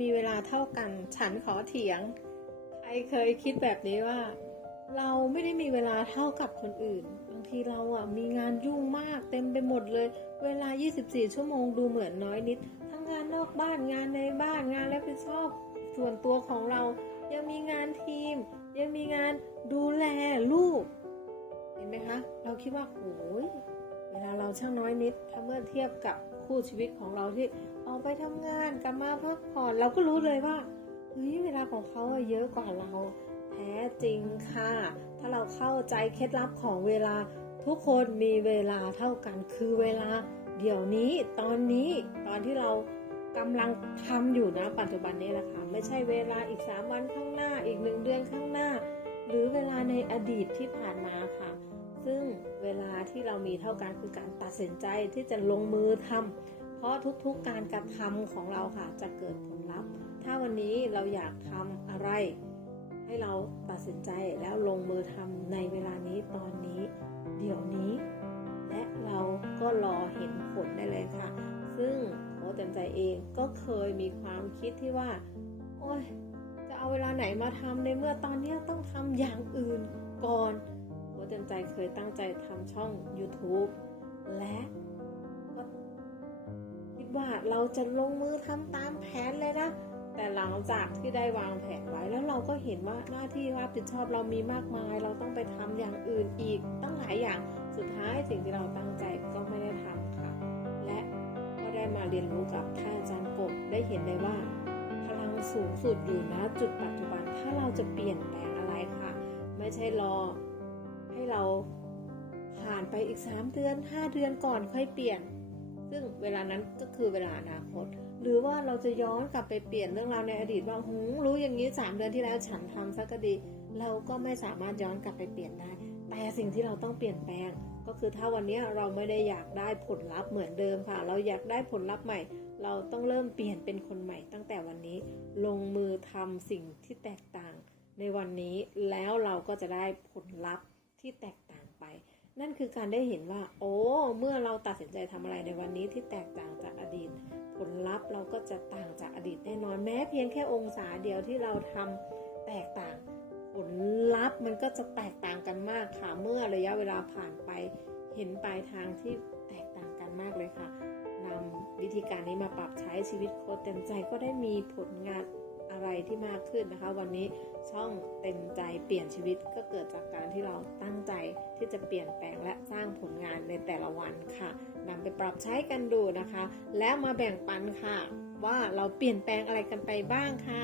มีเวลาเท่ากัน ฉันขอเถียง ใครเคยคิดแบบนี้ว่า เราไม่ได้มีเวลาเท่ากับคนอื่น บางทีเราอะมีงานยุ่งมากเต็มไปหมดเลย เวลา 24 ชั่วโมงดูเหมือนน้อยนิด ทั้งงานนอกบ้านงานในบ้านงานรับผิดชอบส่วนตัวของเรา ยังมีงานทีม ยังมีงานดูแลลูก เห็นไหมคะ เราคิดว่าโอ้ย เวลาเราช่างน้อยนิดถ้าเมื่อเทียบกับคู่ชีวิตของเราที่ออกไปทำงานกลับมาพักผ่อนเราก็รู้เลยว่าเฮ้ยเวลาของเขาเยอะกว่าเราแท้จริงค่ะ ถ้าเราเข้าใจเคล็ดลับของเวลาทุกคนมีเวลาเท่ากันคือเวลาเดี๋ยวนี้ตอนนี้ตอนที่เรากำลังทำอยู่นะปัจจุบันนี้แหละค่ะไม่ใช่เวลาอีก 3 วันข้างหน้าอีกหนึ่งเดือนข้างหน้า หรือเวลาในอดีตที่ผ่านมาค่ะ ซึ่งเวลาที่เรามีเท่ากันคือการตัดสินใจที่จะลงมือทำเพราะทุกๆการกระทำของเราค่ะจะเกิดผลลัพธ์ ถ้าวันนี้เราอยากทำอะไร ให้เราตัดสินใจแล้วลงมือทำในเวลานี้ตอนนี้ เดี๋ยวนี้ และเราก็รอเห็นผลได้เลยค่ะ ซึ่งโค้ชเต็มใจเองก็เคยมีความคิดที่ว่า โอ้ยจะเอาเวลาไหนมาทำในเมื่อตอนนี้ต้องทำอย่างอื่นก่อน โค้ชเต็มใจเคยตั้งใจทำช่อง YouTube และก็คิดว่าเราจะลงมือทำตามแผนเลยนะแต่หลังจากที่ได้วางแผนไว้แล้วเราก็เห็นว่าหน้าที่รับผิดชอบเรามีมากมาย เราต้องไปทำอย่างอื่นอีกตั้งหลายอย่างสุดท้ายสิ่งที่เราตั้งใจก็ไม่ได้ทำค่ะ และก็ได้มาเรียนรู้กับท่านอาจารย์กบได้เห็นเลยว่า พลังสูงสุดอยู่ณจุดปัจจุบันถ้าเราจะเปลี่ยนแปลงอะไรค่ะ ไม่ใช่รอ เราผ่านไปอีก 3 เดือน 5 เดือนก่อนค่อยเปลี่ยน ซึ่งเวลานั้นก็คือเวลาอนาคต หรือว่าเราจะย้อนกลับไปเปลี่ยนเรื่องราวในอดีตว่าหูรู้อย่างนี้ 3 เดือนที่แล้วฉันทำซะก็ดี เราก็ไม่สามารถย้อนกลับไปเปลี่ยนได้ แต่สิ่งที่เราต้องเปลี่ยนแปลง ก็คือถ้าวันนี้เราไม่ได้อยากได้ผลลัพธ์เหมือนเดิมค่ะ เราอยากได้ผลลัพธ์ใหม่ เราต้องเริ่มเปลี่ยนเป็นคนใหม่ ตั้งแต่วันนี้ลงมือทำสิ่งที่แตกต่างในวันนี้แล้วเราก็จะได้ผลลัพธ์ ที่แตกต่างไป นั่นคือการได้เห็นว่า โอ้ เมื่อเราตัดสินใจทำอะไรในวันนี้ที่แตกต่างจากอดีต ผลลัพธ์เราก็จะต่างจากอดีตแน่นอนแม้เพียงแค่องศาเดียวที่เราทำแตกต่าง ผลลัพธ์มันก็จะแตกต่างกันมากค่ะเมื่อระยะเวลาผ่านไป เห็นปลายทางที่แตกต่างกันมากเลยค่ะนำวิธีการนี้มาปรับใช้ชีวิตโค้ชเต็มใจก็ได้มีผลงานอะไรที่มากขึ้นนะคะ วันนี้ช่องเต็มใจเปลี่ยนชีวิตก็เกิดจากการที่เราต ที่จะเปลี่ยนแปลงและสร้างผลงานในแต่ละวันค่ะนำไปปรับใช้กันดูนะคะ แล้วมาแบ่งปันค่ะ ว่าเราเปลี่ยนแปลงอะไรกันไปบ้างค่ะ